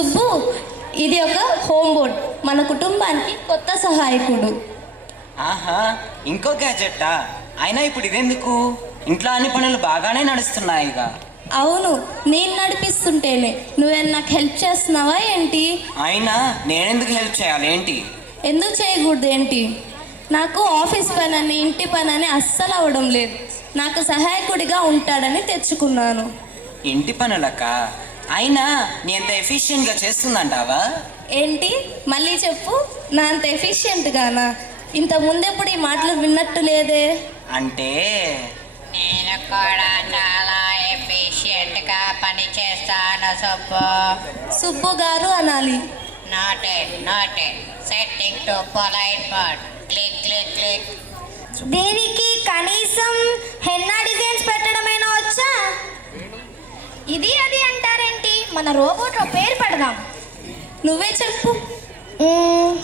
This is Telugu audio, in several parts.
సుబ్బు, ఇది ఒక హోమ్ బోర్డ్, మన కుటుంబానికి కొత్త సహాయకుడు. ఆహా, ఇంకో గ్యాజెట్టా? అయినా ఇప్పుడు ఇదెందుకు? ఇంట్లో అన్ని పనులు బాగానే నడుస్తున్నాయిగా. అవును, నేను నడిపిస్తుంటేనే నువ్వేం నాకు హెల్ప్ చేస్తున్నావా ఏంటి? అయినా నేనెందుకు హెల్ప్ చేయాలి ఏంటి? ఎందుకు చేయకూడదు ఏంటి? నాకు ఆఫీస్ పని అని ఇంటి పని అని అస్సలు అవడం లేదు. నాకు సహాయకుడిగా ఉంటాడని తెచ్చుకున్నాను. ఇంటి పనులక? అయినా నీ ఎంత ఎఫిషియెంట్గా చేస్తుందంటావా? ఏంటి మళ్ళీ చెప్పు. నా అంత ఎఫిషియెంట్గానా? ఇంత ముందెప్పుడు ఈ మాటలు విన్నట్టు లేదే. అంటే నేను కూడా చాలా ఎఫిషియెంట్గా పని చేస్తాను సుబ్బు. సుబ్బు గారు అనాలి. Noted setting to polite mode. Click click click. దీనికి కనీసం హెన్నా డిజైన్స్ పెట్టడమైనా వచ్చా? ఇది అది అంటారేంటి? మన రోబోట్లో పేరు పెడదాం. నువ్వే చెప్పు.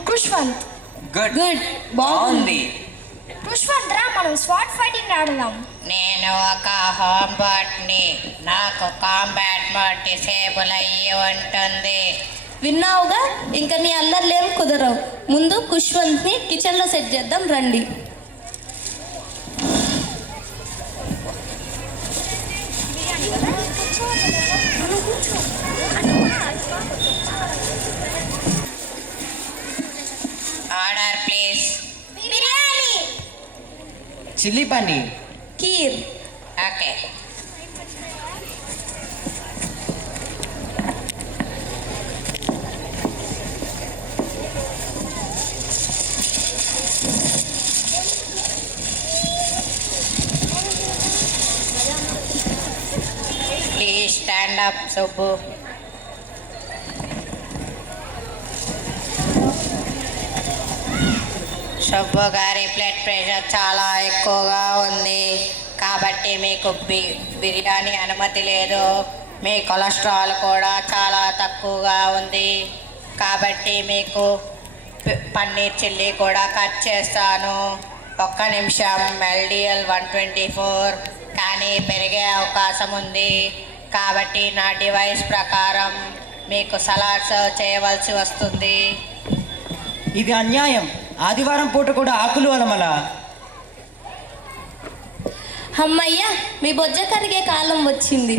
ఖుష్వంత్. గుడ్ గుడ్, బాగుంది. ఖుష్వంత్ రా, మనం స్వాట్ ఫైటింగ్ ఆడదాం. నేను ఒక హోంబోట్ని. నాకు కాంబాట్ మోడ్ డిసేబుల్ అయ్యి ఉంటుంది. విన్నావుగా, ఇంకా నీ అల్లర్లేం కుదరవు. ముందు ఖుష్వంత్ని కిచెన్లో సెట్ చేద్దాం రండి. Order please. Biryani. Chilli paneer. Kheer. Okay. Please stand up Subbu. Subbu గారి బ్లడ్ ప్రెషర్ చాలా ఎక్కువగా ఉంది కాబట్టి మీకు బిర్యానీ అనుమతి లేదు. మీ కొలెస్ట్రాల్ కూడా చాలా తక్కువగా ఉంది కాబట్టి మీకు పన్నీర్ చిల్లీ కూడా కట్ చేస్తాను. ఒక్క నిమిషం. LDL 124 కానీ పెరిగే అవకాశం ఉంది కాబట్టి నా డివైస్ ప్రకారం మీకు సలాడ్ సర్వ్ చేయవలసి వస్తుంది. ఇది అన్యాయం. ఆదివారం పూట కూడా ఆకులు అలమలా. అమ్మయ్య, మీ బొజ్జ కరిగే కాలం వచ్చింది.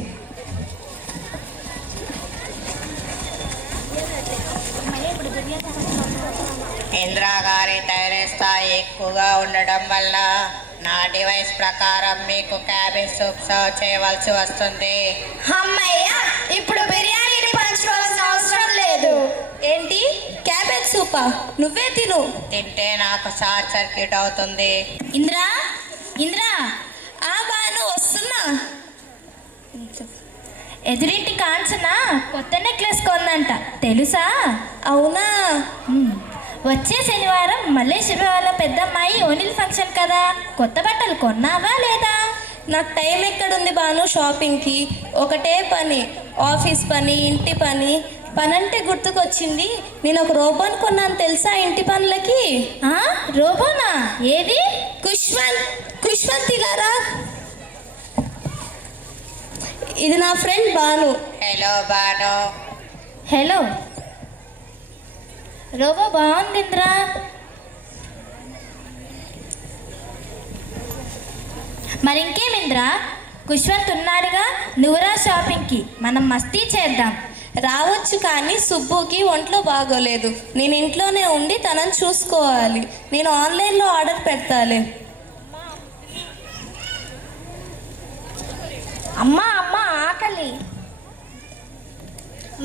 ఇందిరా గారి థైరాయిడ్ స్థాయి ఎక్కువగా ఉండడం వల్ల నా డివైస్ ప్రకారం మీకు క్యాబేజ్ సూప్ సర్వ్ చేయవలసి వస్తుంది. అమ్మయ్య, ఇప్పుడు బిర్యానీని పంచుకోవాల్సిన అవసరం లేదు. ఏంటి, క్యాబేజ్ సూపా? నువ్వే తిను. తింటే నాకు షార్ట్ సర్క్యూట్ అవుతుంది. ఇంద్రా, బాను వస్తున్నా. ఎదురింటి కాంచన కొత్త నెక్లెస్ కొందంట, తెలుసా? అవునా? వచ్చే శనివారం మల్లేశ్వరి వాళ్ళ పెద్దమ్మాయి ఓనిల్ ఫంక్షన్ కదా, కొత్త బట్టలు కొన్నావా లేదా? నాకు టైం ఎక్కడుంది బాను షాపింగ్కి? ఒకటే పని, ఆఫీస్ పని, ఇంటి పని. పనంటే గుర్తుకొచ్చింది, నేను ఒక రోబోని కొన్నాను తెలుసా ఇంటి పనులకి. రోబోనా? ఏది? ఖుష్వంత్ గారా? ఇది నా friend Bhanu. Hello Bhanu. Hello. Robot బాగుంది ఇంద్రా. మరి ఇంకేమింద్రా, ఖుష్వంత్ ఉన్నాడుగా, నువ్వురా షాపింగ్కి, మనం మస్తీ చేద్దాం. రావచ్చు కానీ సుబ్బుకి ఒంట్లో బాగోలేదు. నేను ఇంట్లోనే ఉండి తనని చూసుకోవాలి. నేను ఆన్లైన్లో ఆర్డర్ పెడతాలే. అమ్మా ఆకలి.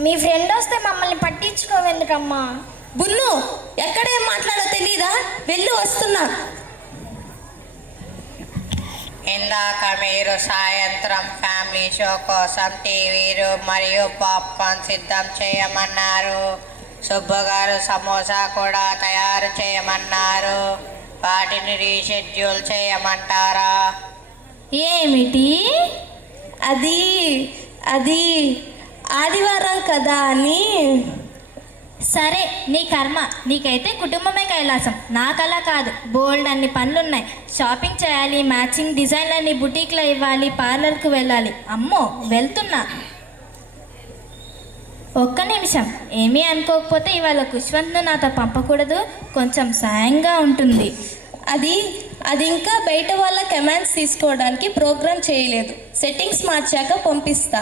మీ ఫ్రెండ్ వస్తే మమ్మల్ని పట్టించుకోవెందుకమ్మా? బున్ను, ఎక్కడేం మాట్లాడో తెలీదా? వెళ్ళి వస్తున్నా. ఇందాక మీరు సాయంత్రం ఫ్యామిలీ షో కోసం టీవీలు మరియు పాప్కార్న్ సిద్ధం చేయమన్నారు. సుబ్బు గారు సమోసా కూడా తయారు చేయమన్నారు. వాటిని రీషెడ్యూల్ చేయమంటారా? ఏమిటి? అది ఆదివారం కదా అని. సరే, నీ కర్మ. నీకైతే కుటుంబమే కైలాసం, నాకలా కాదు. బోల్డ్ అన్ని పనులున్నాయి. షాపింగ్ చేయాలి, మ్యాచింగ్ డిజైన్లన్నీ బుటీక్లో ఇవ్వాలి, పార్లర్కు వెళ్ళాలి. అమ్మో, వెళ్తున్నా. ఒక్క నిమిషం, ఏమీ అనుకోకపోతే ఇవాళ కుష్వంత్ను నాతో పంపకూడదు, కొంచెం సాయంగా ఉంటుంది. అది అది ఇంకా బయట వాళ్ళ కమాండ్స్ తీసుకోవడానికి ప్రోగ్రామ్ చేయలేదు. సెట్టింగ్స్ మార్చాక పంపిస్తా.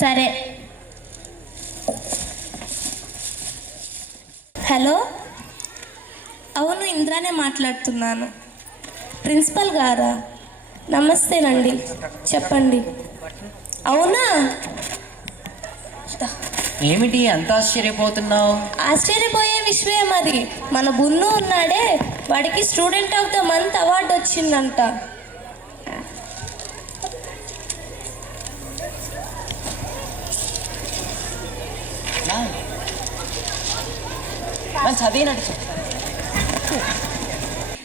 సరే. హలో, అవును, ఇంద్రానే మాట్లాడుతున్నాను. ప్రిన్సిపల్ గారా? నమస్తేనండి, చెప్పండి. అవునా? ఏమిటి అంత ఆశ్చర్యపోతున్నావు? ఆశ్చర్యపోయే విషయమే మరి. మన బున్ను ఉన్నాడే, వాడికి student of the month award వచ్చిందంట. చదివినట్టు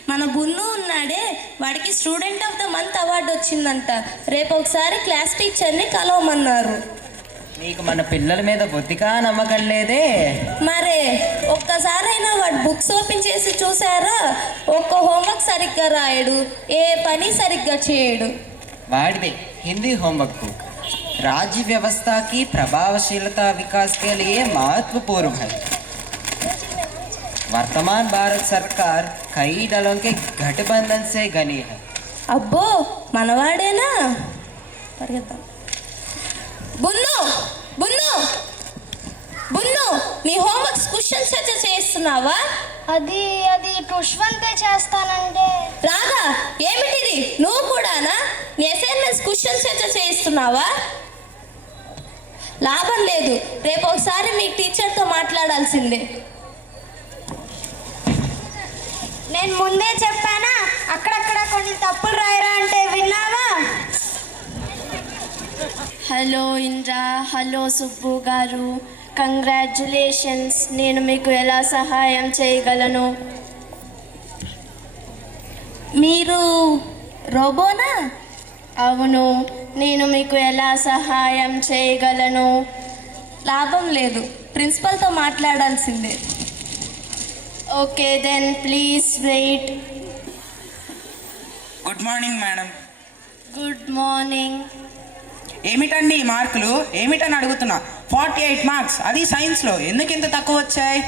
మన బున్ను ఉన్నాడే, వాడికి student of the month award వచ్చిందంట. రేపు ఒకసారి క్లాస్ టీచర్ని కలవమన్నారు. నీకు మన పిల్లల మీద బొత్తిగా నమ్మకం లేదే. మరే ఒక్కసారైనా వాడు బుక్స్ ఓపెన్ చేసి చూసారా? ఒక్క హోంవర్క్ సరిగ్గా రాయడు, ఏ పని సరిగ్గా చేయడు. వాడిదే हिंदी होमवर्क बुक राज्य व्यवस्था की प्रभावशीलता विकास के लिए महत्वपूर्ण है। वर्तमान भारत सरकार कई दलों के गठबंधन से घनी है। అబ్బో, మనవాడేనా? పరిగెత్తాం. బున్ను బున్ను బున్ను, నీ హోంవర్క్స్ క్వశ్చన్స్ చేస్తున్నావా? అది పుష్పంతే చేస్తానంటే. రాగా, ఏమిటిది? నువ్వు కూడానా? నీ అసైన్మెంట్స్ క్వశ్చన్స్ చేయిస్తున్నావా? లాభం లేదు, రేపు ఒకసారి మీ టీచర్తో మాట్లాడాల్సిందే. నేను ముందే చెప్పానా, అక్కడక్కడ కొన్ని తప్పులు రాయరా అంటే విన్నావా? హలో ఇంద్రా, హలో సుబ్బు గారు, కంగ్రాచ్యులేషన్స్. నేను మీకు ఎలా సహాయం చేయగలను? మీరు రోబోనా? అవును, నేను మీకు ఎలా సహాయం చేయగలను? లాభం లేదు, ప్రిన్సిపల్తో మాట్లాడాల్సిందే. Okay then, please wait. Good morning madam. Good morning. ఏమిటండి ఈ మార్కులు? ఏమిటని అడుగుతున్నా. 48 మార్క్స్, అది సైన్స్లో. ఎందుకు ఇంత తక్కువ వచ్చాయి?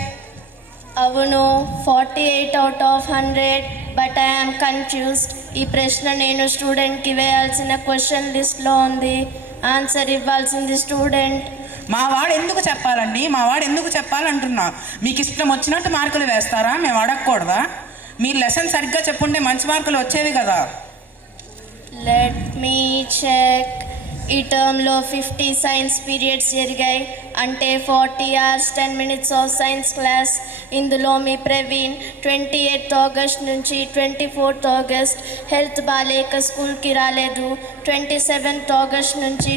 అవును, 48 out of 100. But I'm confused. ఈ ప్రశ్న నేను స్టూడెంట్కి వేయాల్సిన క్వశ్చన్ లిస్ట్లో ఉంది. ఆన్సర్ ఇవ్వాల్సింది స్టూడెంట్. మా వాడు ఎందుకు చెప్పాలండి? మా వాడు ఎందుకు చెప్పాలంటున్నా. మీకు ఇష్టం వచ్చినట్టు మార్కులు వేస్తారా? మేము అడగకూడదా? మీరు లెసన్ సరిగ్గా చెప్పుంటే మంచి మార్కులు వచ్చేవి కదా. Let me check. ఈ టర్మ్లో 50 సైన్స్ పీరియడ్స్ జరిగాయి, అంటే 40 hours 10 minutes of science class. ఇందులో మీ ప్రవీణ్ 28 ఆగస్ట్ నుంచి 24 ఆగస్ట్ హెల్త్ బాలేక స్కూల్కి రాలేదు. 27 ఆగస్ట్ నుంచి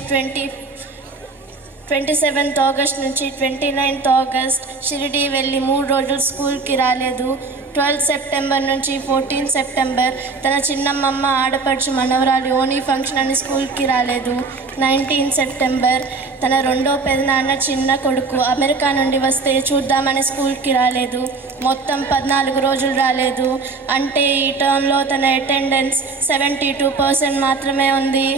29 ఆగస్ట్ షిరిడి వెళ్ళి 3 రోజులు స్కూల్కి రాలేదు. 12 సెప్టెంబర్ నుంచి 14 సెప్టెంబర్ తన చిన్నమ్మమ్మ ఆడపడుచు మనవరాలు ఓనీ ఫంక్షన్ అని స్కూల్కి రాలేదు. 19 సెప్టెంబర్ తన రెండో పెదనాన్న చిన్న కొడుకు అమెరికా నుండి వస్తే చూద్దామని స్కూల్కి రాలేదు. మొత్తం 14 రోజులు రాలేదు. అంటే ఈ టర్మ్లో తన అటెండెన్స్ 72% మాత్రమే ఉంది.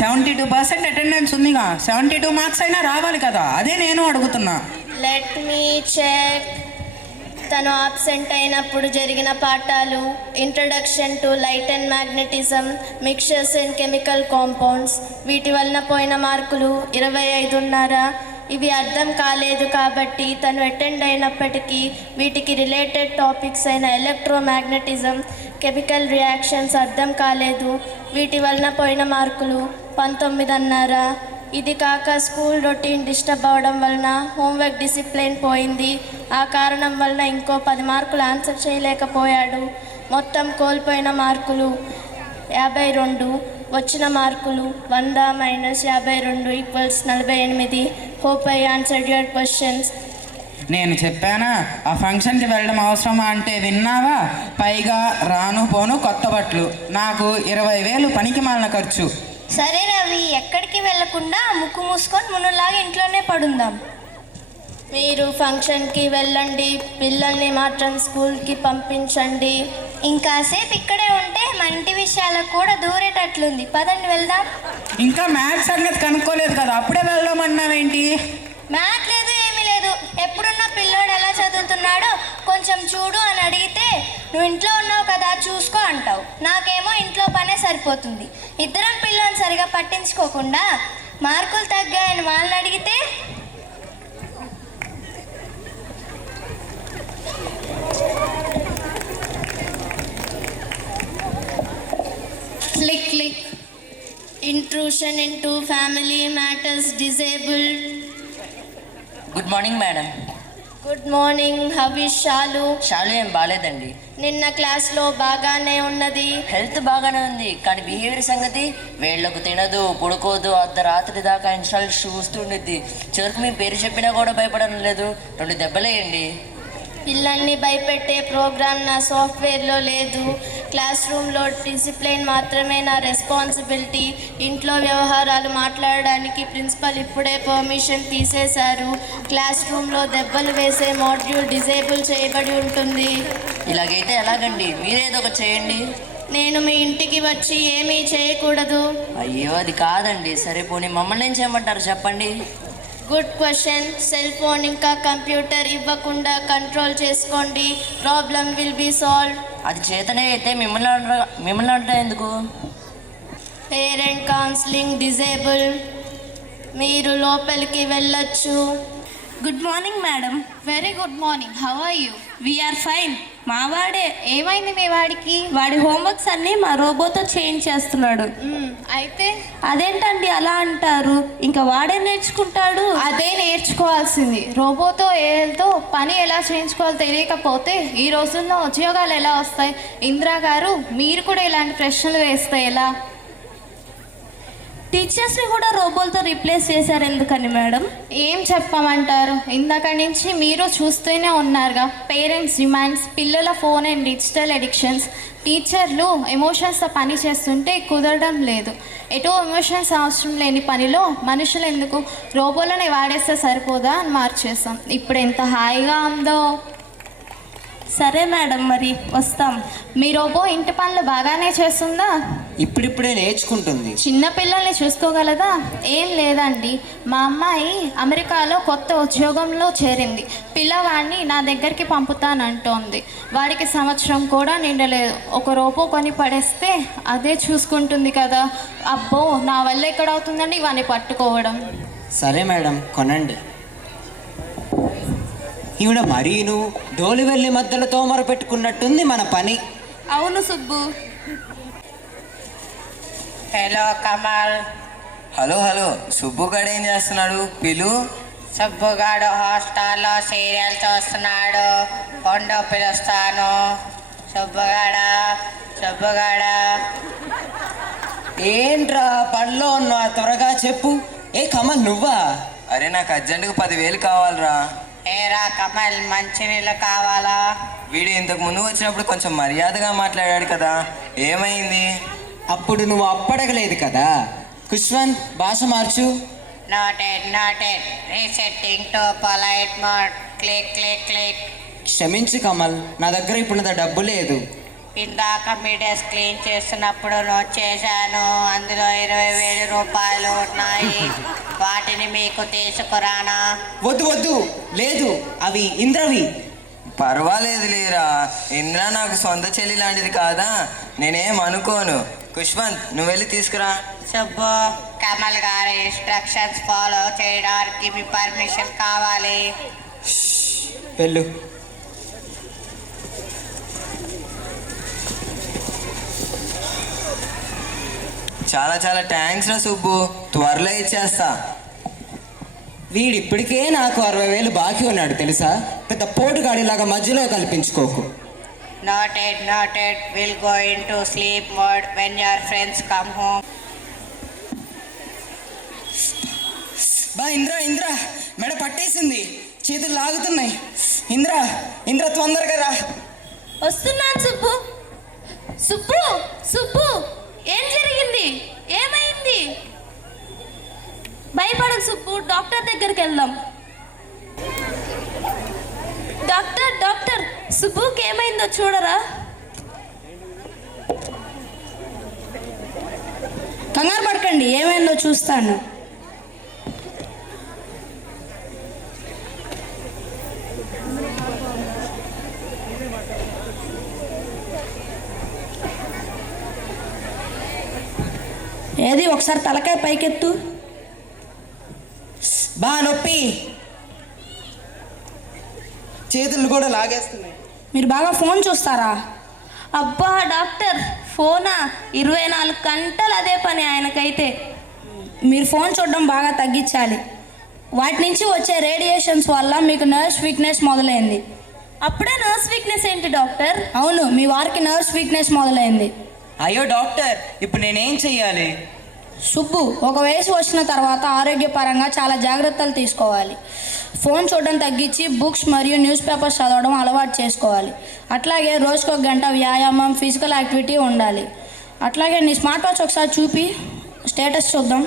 72% అటెండెన్స్ ఉందిగా. 72 మార్క్స్ అయినా రావాలి కదా, అదే నేను అడుగుతున్నా. Let me check. తను ఆబ్సెంట్ అయినప్పుడు జరిగిన పాఠాలు: introduction to light and magnetism, mixtures and chemical compounds. వీటి వలన పోయిన మార్కులు 25.5. ఇవి అర్థం కాలేదు కాబట్టి తను అటెండ్ అయినప్పటికీ వీటికి రిలేటెడ్ టాపిక్స్ అయిన ఎలక్ట్రోమాగ్నెటిజం, కెమికల్ రియాక్షన్స్ అర్థం కాలేదు. వీటి వలన పోయిన మార్కులు 19.5. ఇది కాక స్కూల్ రొటీన్ డిస్టర్బ్ అవ్వడం వలన హోంవర్క్ డిసిప్లిన్ పోయింది. ఆ కారణం వలన ఇంకో 10 మార్కులు ఆన్సర్ చేయలేకపోయాడు. మొత్తం కోల్పోయిన మార్కులు 52. వచ్చిన మార్కులు 100 - 52 = 48. Hope I answered your questions. నేను చెప్పానా ఆ ఫంక్షన్కి వెళ్ళడం అవసరమా అంటే విన్నావా? పైగా రాను పోను కొత్త బట్టలు, నాకు 20,000 పనికి మాలిన ఖర్చు. సరే రవి, ఎక్కడికి వెళ్ళకుండా ముక్కు మూసుకొని మునులాగా ఇంట్లోనే పడుందాం. మీరు ఫంక్షన్కి వెళ్ళండి, పిల్లల్ని మాత్రం స్కూల్కి పంపించండి. ఇంకాసేపు ఇక్కడే ఉంటే మన ఇంటి విషయం విషయాలకు కూడా దూరేటట్లుంది. పదండి వెళ్దాం. ఇంకా మ్యాథ్స్ సంగతి కనుక్కోలేదు కదా, అప్పుడే వెళ్దామన్నావేంటి? మ్యాథ్ లేదు, ఏమీ లేదు. ఎప్పుడున్న పిల్లోడు ఎలా చదువుతున్నాడో కొంచెం చూడు అని అడిగితే నువ్వు ఇంట్లో ఉన్నావు కదా చూసుకో అంటావు. నాకేమో ఇంట్లో పనే సరిపోతుంది. ఇద్దరం పిల్లని సరిగా పట్టించుకోకుండా మార్కులు తగ్గాయని వాళ్ళని అడిగితే Click, click. Intrusion into family matters disabled. Good morning madam. Good morning. How is Shalu? Shalu ఏం బాగాలేదండి. నిన్న క్లాస్లో బాగానే ఉన్నది. హెల్త్ బాగానే ఉంది, కానీ బిహేవియర్ సంగతి వేళ్ళకు తినదు, పడుకోదు, అర్ధరాత్రి దాకా ఇన్స్టాల్ చూస్తుండిద్ది. చివరికి మీ పేరు చెప్పినా కూడా భయపడడం లేదు. 2 దెబ్బలేయండి. పిల్లల్ని భయపెట్టే ప్రోగ్రామ్ నా సాఫ్ట్వేర్లో లేదు. క్లాస్ రూమ్లో డిసిప్లిన్ మాత్రమే నా రెస్పాన్సిబిలిటీ. ఇంట్లో వ్యవహారాలు మాట్లాడడానికి ప్రిన్సిపల్ ఇప్పుడే పర్మిషన్ తీసేశారు. క్లాస్ రూమ్లో దెబ్బలు వేసే మాడ్యూల్ డిజేబుల్ చేయబడి ఉంటుంది. ఇలాగైతే ఎలాగండి? మీరేదో ఒకటి చేయండి. నేను మీ ఇంటికి వచ్చి ఏమీ చేయకూడదు. అయ్యో, అది కాదండి. సరే పోనీ మమ్మల్ని ఏం చేయమంటారు చెప్పండి. Good question. సెల్ ఫోన్ ఇంకా కంప్యూటర్ ఇవ్వకుండా కంట్రోల్ చేసుకోండి. Problem will be solve. అది చేతనే అయితే మిమ్మల్ని అంటే ఎందుకు? Parent counselling disable. మీరు లోపలికి వెళ్ళొచ్చు. Good morning madam. Very good morning. How are you? We are fine. మా వాడే, ఏమైంది మీ వాడికి? వాడి హోంవర్క్స్ అన్నీ మా రోబోతో చేయించేస్తున్నాడు. అయితే అదేంటండి అలా అంటారు? ఇంకా వాడే నేర్చుకుంటాడు. అదే నేర్చుకోవాల్సింది. రోబోతో ఏతో పని ఎలా చేయించుకోవాలో తెలియకపోతే ఈ రోజుల్లో ఉద్యోగాలు ఎలా వస్తాయి? ఇందిరా గారు, మీరు కూడా ఇలాంటి ప్రశ్నలు వేస్తే ఎలా? టీచర్స్ని కూడా రోబోలతో రీప్లేస్ చేశారు ఎందుకని మేడం? ఏం చెప్పమంటారు? ఇందాక నుంచి మీరు చూస్తూనే ఉన్నారుగా. పేరెంట్స్ డిమాండ్స్, పిల్లల ఫోన్ అండ్ డిజిటల్ అడిక్షన్స్. టీచర్లు ఎమోషన్స్తో పని చేస్తుంటే కుదరడం లేదు. ఎటో ఎమోషన్స్ అవసరం లేని పనిలో మనుషులు ఎందుకు, రోబోలోనే వాడేస్తే సరిపోదా అని మార్చేస్తాం. ఇప్పుడు ఎంత హాయిగా ఉందో. సరే మేడం, మరి వస్తాం. మీ రోబో ఇంటి పనులు బాగానే చేస్తుందా? ఇప్పుడిప్పుడే నేర్చుకుంటుంది. చిన్న పిల్లల్ని చూసుకోగలదా? ఏం లేదండి. మా అమ్మాయి అమెరికాలో కొత్త ఉద్యోగంలో చేరింది. పిల్లవాడిని నా దగ్గరికి పంపుతానంటోంది. వాడికి సంవత్సరం కూడా నిండలేదు. ఒక రోబో కొని పడేస్తే అదే చూసుకుంటుంది కదా. అబ్బో, నా వల్ల ఎక్కడవుతుందండి ఇవన్నీ పట్టుకోవడం. సరే మేడం, కొనండి. ఈవిడ మరీను డోలివెల్లి మధ్యలో మొరపెట్టుకున్నట్టుంది మన పని. అవును Subbu. Hello Kamal. Hello hello, సుబ్బుగాడు ఏం చేస్తున్నాడు? పిలు. సుబ్బుగాడు హాస్టల్లో సీరియల్ చూస్తున్నాడు. కొండ పిలుస్తాను. సుబ్బుగాడా, సుబ్బుగాడా. ఏంట్రా పనిలో ఉన్నా? త్వరగా చెప్పు. ఏ కమల్, నువ్వా? అరే, నాకు అర్జెంటుగా 10,000 కావాలరా. ఏరా కమల్, మంచినీళ్ళు కావాలా? వీడు ఇంతకు ముందు వచ్చినప్పుడు కొంచెం మర్యాదగా మాట్లాడాడు కదా, ఏమైంది? అప్పుడు నువ్వు అప్పడగలేదు కదా. కుష్వంత్, భాష మార్చు. Noted resetting to polite mode. Click click click. క్షమించు కమల్, నా దగ్గర ఇప్పుడు డబ్బు లేదు. ఇందాక మీ డెస్క్ క్లీన్ చేస్తున్నప్పుడు నోట్ చేశాను. అందులో 20,000 రూపాయలు ఉన్నాయి. వాటిని మీకు తీసుకురానా? వద్దు వద్దు, లేదు, అవి ఇంద్రవి. పర్వాలేదు లేరా, ఇంద్ర నాకు సొంత చెల్లి లాంటిది కాదా, నేనేం అనుకోను. కుష్వంత్, నువ్వు వెళ్ళి తీసుకురా. సుబ్బు, కమల్ గారి ఇన్స్ట్రక్షన్స్ ఫాలో చేయడానికి మీ పర్మిషన్ కావాలి. వెళ్ళు. చాలా చాలా థ్యాంక్స్ రా సుబ్బు, త్వరలో ఇచ్చేస్తా. వీడిప్పటికే నాకు 60,000 బాకీ ఉన్నాడు తెలుసా. పెద్ద పోటుగాడిలాగా మధ్యలో కల్పించుకోకు. Noted. We'll go into sleep mode when your friends come home. బా ఇంద్ర, మెడ పట్టేసింది, చేతులు లాగుతున్నాయి. ఇంద్ర తొందరగా రా. వస్తున్నాను సుబ్బు. సుబ్బు, ఏం జరిగింది? ఏమైంది? భయపడకు సుబ్బు, డాక్టర్ దగ్గరికి వెళ్దాం. డాక్టర్, సుబ్బుకి ఏమైందో చూడరా. ఉండండి, ఏమైందో చూస్తాను. ఏది ఒకసారి తలకాయ పైకెత్తు. బా నొప్పి, చేతులు కూడా లాగేస్తున్నాయి. మీరు బాగా ఫోన్ చూస్తారా? అబ్బా డాక్టర్, ఫోనా? 24 గంటలు అదే పని ఆయనకైతే. మీరు ఫోన్ చూడడం బాగా తగ్గించాలి. వాటి నుంచి వచ్చే రేడియేషన్స్ వల్ల మీకు నర్వ్స్ వీక్నెస్ మొదలైంది. అప్పుడే నర్వ్స్ వీక్నెస్ ఏంటి డాక్టర్? అవును, మీ వారికి నర్వ్స్ వీక్నెస్ మొదలైంది. అయ్యో డాక్టర్, ఇప్పుడు నేనేం చెయ్యాలి? సుబ్బు, ఒక వయసు వచ్చిన తర్వాత ఆరోగ్యపరంగా చాలా జాగ్రత్తలు తీసుకోవాలి. ఫోన్ చూడడం తగ్గించి బుక్స్ మరియు న్యూస్ పేపర్స్ చదవడం అలవాటు చేసుకోవాలి. అట్లాగే రోజుకు 1 గంట వ్యాయామం, ఫిజికల్ యాక్టివిటీ ఉండాలి. అట్లాగే నీ స్మార్ట్ వాచ్ ఒకసారి చూపి స్టేటస్ చూద్దాం.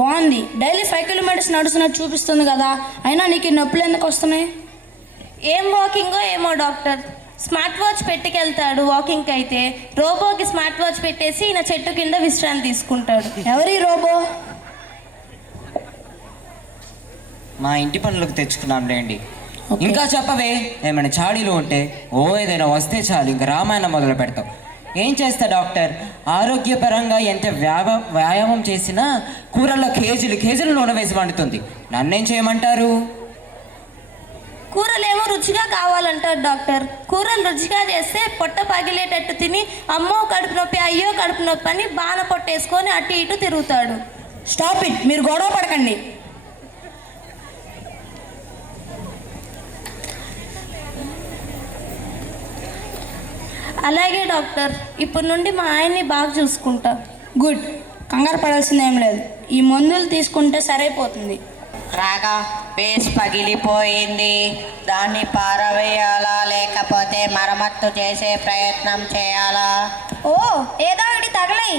బాగుంది. డైలీ 5 కిలోమీటర్స్ నడుస్తున్నట్టు చూపిస్తుంది కదా, అయినా నీకు ఈ నొప్పులు ఎందుకు వస్తున్నాయి? ఏం వాకింగో ఏమో డాక్టర్. స్మార్ట్ వాచ్ పెట్టుకెళ్తాడు వాకింగ్కి అయితే, రోబోకి స్మార్ట్ వాచ్ పెట్టేసి ఈయన చెట్టు కింద విశ్రాంతి తీసుకుంటాడు. ఎవరి రోబో? మా ఇంటి పనులకు తెచ్చుకున్నాంలేండి. ఇంకా చెప్పవే, ఏమైనా చాడీలు ఉంటే. ఏదైనా వస్తే చాలు ఇంకా రామాయణం మొదలు పెడతావు. ఏం చేస్తా డాక్టర్, ఆరోగ్యపరంగా ఎంత వ్యాయామం చేసినా కూరల్లో కేజీలు నూనె వేసి వండుతుంది. నన్నేం చేయమంటారు? కూరలేమో రుచిగా కావాలంటారు డాక్టర్. కూరలు రుచిగా చేస్తే పొట్ట పగిలేటట్టు తిని అమ్మో కడుపు నొప్పి, అయ్యో కడుపు నొప్పి అని బాణ పొట్టేసుకొని అటు ఇటు తిరుగుతాడు. స్టాప్ ఇట్, మీరు గొడవ పడకండి. అలాగే డాక్టర్, ఇప్పటి నుండి మా ఆయన్ని బాగా చూసుకుంటా. గుడ్, కంగారు పడాల్సింది ఏం లేదు. ఈ మందులు తీసుకుంటే సరైపోతుంది. రాగా బేస్ పగిలిపోయింది, దాన్ని పారవేయాలా లేకపోతే మరమ్మత్తు చేసే ప్రయత్నం చేయాలా? ఓ, ఏదో ఒకటి తగలై.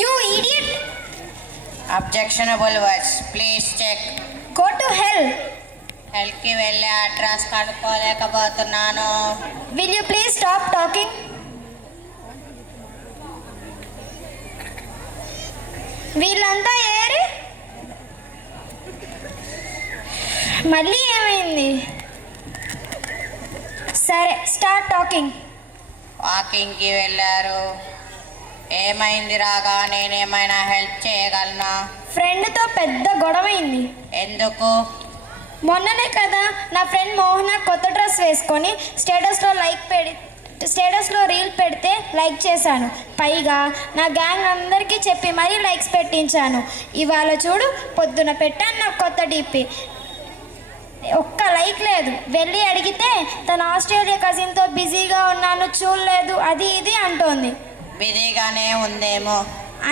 You idiot! Objectionable words, please check. Go to hell. హెల్త్కి వెళ్ళే అడ్రస్ కనుక్కోలేకపోతున్నాను. Will you please stop talking? వీళ్ళంతా ఏరి? మళ్ళీ ఏమైంది? సరే, స్టార్ట్ టాకింగ్. వాకింగ్కి వెళ్ళారు. ఏమైంది రాగా? నేనేమైనా హెల్ప్ చేయగలనా? ఫ్రెండ్తో పెద్ద గొడవైంది. ఎందుకు? మొన్ననే కదా నా ఫ్రెండ్ మోహన కొత్త డ్రెస్ వేసుకొని స్టేటస్లో రీల్ పెడితే లైక్ చేశాను. పైగా నా గ్యాంగ్ అందరికీ చెప్పి మరీ లైక్స్ పెట్టించాను. ఇవాళ చూడు, పొద్దున పెట్టాను నా కొత్త డీపీ, ఒక్క లైక్ లేదు. వెళ్ళి అడిగితే తన ఆస్ట్రేలియా కజిన్తో బిజీగా ఉన్నాను, చూడలేదు, అది ఇది అంటోంది. బిజీగానే ఉందేమో.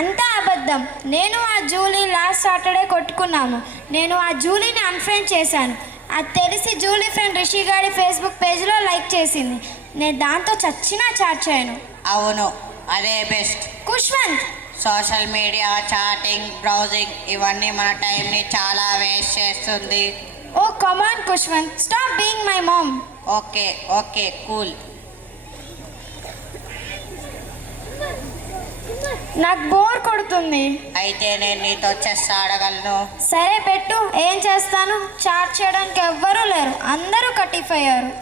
అంతా అబద్ధం. నేను ఆ జూలీ లాస్ట్ సాటర్డే కొట్టుకున్నాము. నేను ఆ జూలీని అన్ఫ్రెండ్ చేశాను. అది తెలిసి జూలీ ఫ్రెండ్ రిషి గారి ఫేస్బుక్ పేజ్లో లైక్ చేసింది. నేను దాంతో చచ్చినా చాట్ చేయను. అవును, అదే best. Kushwant, social media, chatting, browsing ఇవన్నీ మన టైంని చాలా వేస్ట్ చేస్తుంది. Oh come on Kushwant, stop being my mom. Okay okay, cool. నాకు బోర్ కొడుతుంది. అయితే నేను నీతో చెస్ ఆడగలను. సరే పెట్టు, ఏం చేస్తాను? చాట్ చేయడానికి ఎవ్వరూ లేరు, అందరూ కట్టిపోయారు.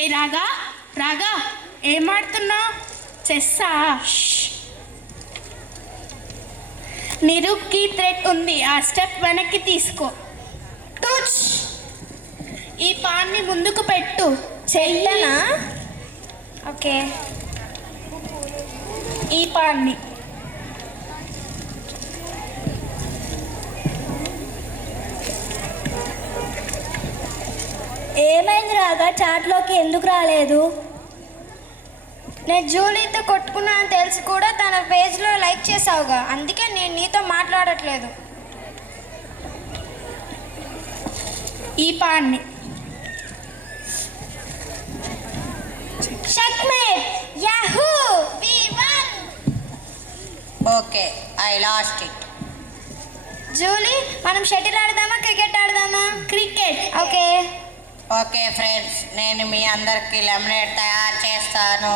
ఏ రాగా, రాగా, ఏం ఆడుతున్నా? చెస్సా? నిరుక్కి థ్రెట్ ఉంది, ఆ స్టెప్ వెనక్కి తీసుకో. టచ్. ఈ పాన్ని ముందుకు పెట్టు. చెయ్యనా? ఓకే. ఈ పాన్ని ఏమైంది రాగా, చాట్లోకి ఎందుకు రాలేదు? నేను జూలీతో కొట్టుకున్నాను తెలిసి కూడా తన పేజ్లో లైక్ చేసావుగా, అందుకే నేను నీతో మాట్లాడట్లేదు. ఈ పాన్ని షట్మేట్ yahoo we won. Okay, I lost it. Julie, మనం షటిల్ ఆడదామా క్రికెట్ ఆడదామా? క్రికెట్. ఓకే. ఓకే ఫ్రెండ్స్, నేను మీ అందరికి లెమనేడ్ తయారు చేస్తాను.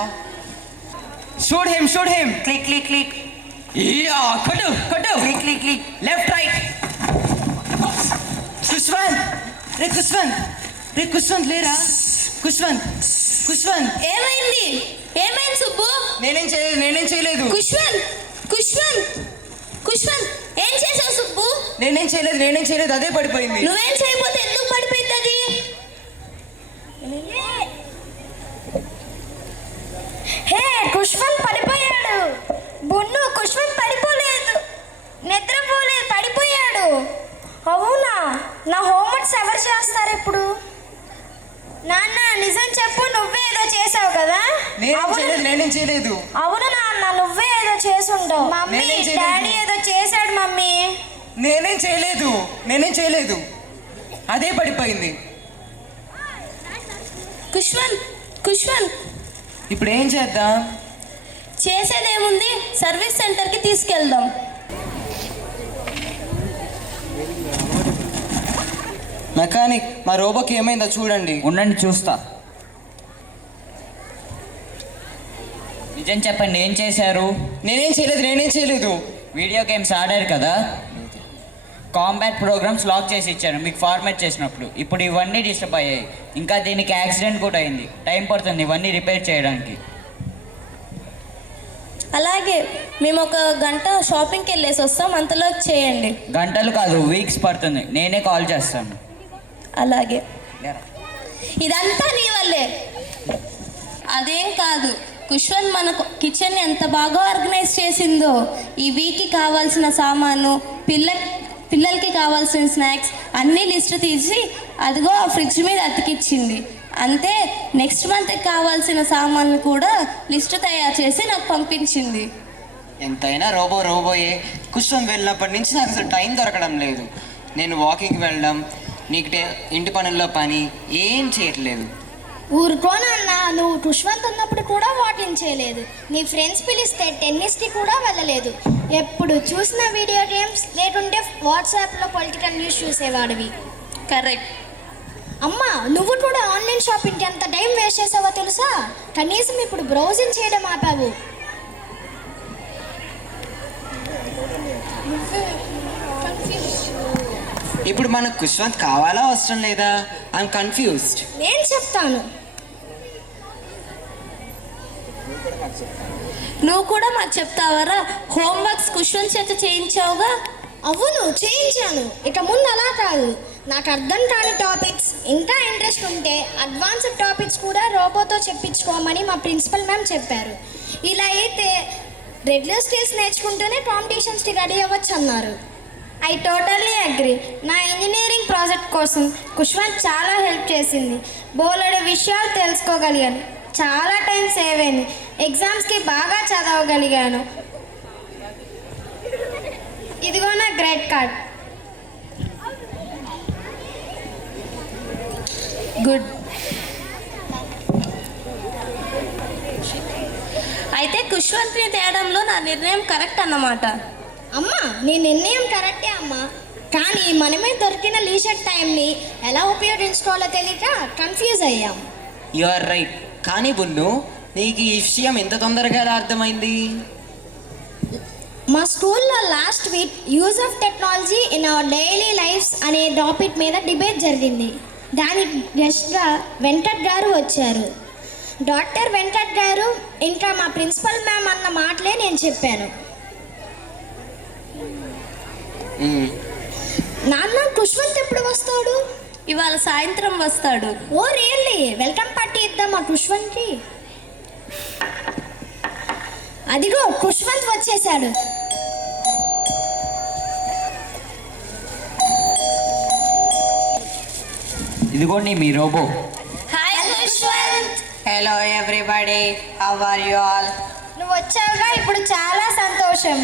Shoot him click click click. యా కొట్టు click click click. Left right. Kushwant లేరా? కుష్వంత్ ఏమైంది సుబ్బు? నేనేం చేయలేదు. కుష్వంత్ ఏం చేసావు సుబ్బు? నేనేం చేయలేదు, అదే పడిపోయింది. నువ్వేం చేయకపోతే ఎందుకు పడిపోయింది అది? హే, కుష్వంత్ పడిపోయాడు. బున్ను, కుష్వంత్ పడిపోలేదు, నిద్రపోలేదు, పడిపోయాడు. అవునా? నా హోంవర్క్స్ ఎవరు చేస్తారు ఇప్పుడు? నాన్న నిజం చెప్పు, నువ్వే ఏదో చేసావు కదా? నేనేం చేయలేదు. అవును నాన్న, నువ్వే ఏదో చేసుంటావు. మమ్మీ, నేనేం చేయలేదు. డాడీ ఏదో చేశాడు మమ్మీ. నేనేం చేయలేదు, అదే పడిపోయింది. కుష్వంత్ ఇప్పుడు ఏం చేద్దాం? చేసేదేముంది, సర్వీస్ సెంటర్కి తీసుకెళ్దాం. మెకానిక్, మా రోబోకి ఏమైందో చూడండి. ఉండండి చూస్తా. నిజం చెప్పండి, ఏం చేశారు? నేనేం చేయలేదు. వీడియో గేమ్స్ ఆడారు కదా, కాంబాట్ ప్రోగ్రామ్స్ లాక్ చేసి ఇచ్చాను మీకు ఫార్మాట్ చేసినప్పుడు. ఇప్పుడు ఇవన్నీ డిస్టర్బ్ అయ్యాయి, ఇంకా దీనికి యాక్సిడెంట్ కూడా అయింది. టైం పడుతుంది ఇవన్నీ రిపేర్ చేయడానికి. అలాగే మేము ఒక గంట షాపింగ్కి వెళ్ళేసి వస్తాం, అంతలో చేయండి. గంటలు కాదు, వీక్స్ పడుతుంది. నేనే కాల్ చేస్తాను. అలాగే. ఇదంతా నీ వల్లే. అదేం కాదు, కుష్వంత్ మన కిచెన్ ఎంత బాగా ఆర్గనైజ్ చేసిందో. ఈ వీక్కి కావాల్సిన సామాను, పిల్లలకి కావాల్సిన స్నాక్స్ అన్నీ లిస్ట్ తీసి అదిగో ఆ ఫ్రిడ్జ్ మీద అతికిచ్చింది. అంతే, నెక్స్ట్ మంత్కి కావాల్సిన సామాన్లు కూడా లిస్ట్ తయారు చేసి నాకు పంపించింది. ఎంతైనా రోబోయే. కుష్వం వెళ్ళినప్పటి నుంచి నాకు అసలు టైం దొరకడం లేదు. నేను వాకింగ్కి వెళ్ళడం, నీకు ఇంటి పనుల్లో పని ఏం చేయట్లేదు. ఊరుకోనన్నా, నువ్వు కుష్వంత్ ఉన్నప్పుడు కూడా వాకింగ్ చేయలేదు. నీ ఫ్రెండ్స్ పిలిస్తే టెన్నిస్కి కూడా వెళ్ళలేదు. ఎప్పుడు చూసిన వీడియో గేమ్స్, లేకుంటే వాట్సాప్లో పొలిటికల్ న్యూస్ చూసేవాడివి. కరెక్ట్. అమ్మా, నువ్వు కూడా ఆన్లైన్ షాపింగ్కి ఎంత టైం వేస్ట్ చేసావో తెలుసా? కనీసం ఇప్పుడు బ్రౌజింగ్ చేయడం ఆపావు. ఇప్పుడు మనకు కుష్వంత్ కావాలా అవసరం లేదా? I'm confused. నేను చెప్తాను. నువ్వు కూడా మాకు చెప్తావరా? హోంవర్క్స్ కుష్వంత్ చేత చేయించావుగా. అవును, చేయించాను. ఇక ముందు అలా కాదు. నాకు అర్థం కాని టాపిక్స్, ఇంకా ఇంట్రెస్ట్ ఉంటే అడ్వాన్స్డ్ టాపిక్స్ కూడా రోబోతో చెప్పించుకోమని మా ప్రిన్సిపల్ మ్యామ్ చెప్పారు. ఇలా అయితే రెగ్యులర్ స్కిల్స్ నేర్చుకుంటూనే కాంపిటీషన్స్కి రెడీ అవ్వచ్చు అన్నారు. I totally agree. నా ఇంజనీరింగ్ ప్రాజెక్ట్ కోసం కుష్వంత్ చాలా హెల్ప్ చేసింది. బోలెడు విషయాలు తెలుసుకోగలిగాను, చాలా టైం సేవ్ అయింది, ఎగ్జామ్స్కి బాగా చదవగలిగాను. ఇదిగో నా గ్రేడ్ కార్డ్. గుడ్. అయితే కుష్వంత్ని తేడంలో నా నిర్ణయం కరెక్ట్ అన్నమాట. అమ్మా, నీ నిర్ణయం కరెక్టే అమ్మా, కానీ మనమే దొరికిన లీజర్ టైంని ఎలా ఉపయోగించుకోవాలో తెలియక కన్ఫ్యూజ్ అయ్యాం. You are right. కానీ బున్ను, నీకు ఈ విషయం ఎంత తొందరగా ఎలా అర్థమైంది? మా స్కూల్లో last week use of technology in our daily lifes అనే టాపిక్ మీద డిబేట్ జరిగింది. దానికి గెస్ట్గా వెంకట్ గారు వచ్చారు. డాక్టర్ వెంకట్ గారు ఇంకా మా ప్రిన్సిపల్ మ్యామ్ అన్న మాటలే నేను చెప్పాను. నాన్న, కుష్వంత్ ఎప్పుడు వస్తాడు? ఇవాళ సాయంత్రం వస్తాడు. ఓ రియల్లీ? వెల్కమ్ పార్టీ ఇద్దాం మా కుష్వంత్కి. అదిగో కుష్వంత్ వచ్చేసాడు. ఇదిగోండి మీ robot. Hi Kushwant. Hello hello everybody, how are you all? నువ్వు వచ్చావుగా, ఇప్పుడు చాలా సంతోషం.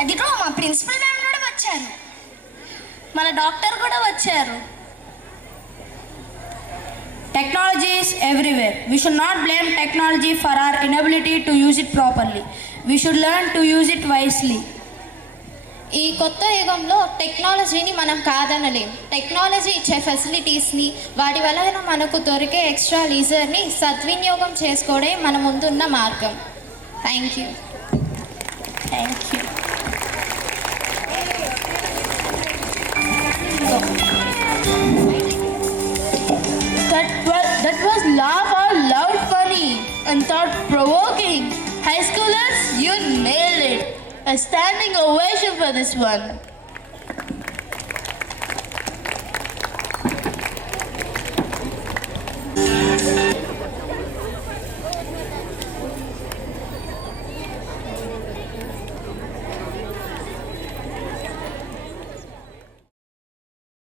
అదిగో మా ప్రిన్సిపల్ మ్యామ్ కూడా వచ్చారు. మన డాక్టర్ కూడా వచ్చారు. Technology is everywhere. We should not blame technology for our inability to use it properly. We should learn to use it wisely. ఈ కొత్త యుగంలో టెక్నాలజీని మనం కాదనలేం. టెక్నాలజీ ఇచ్చే ఫెసిలిటీస్ని, వాటి వలన మనకు దొరికే ఎక్స్ట్రా లీజర్ని సద్వినియోగం చేసుకోవడే మన ముందున్న మార్గం. Thank you. That was laugh out loud funny and thought provoking. High schoolers, you nailed it. A standing ovation for this one.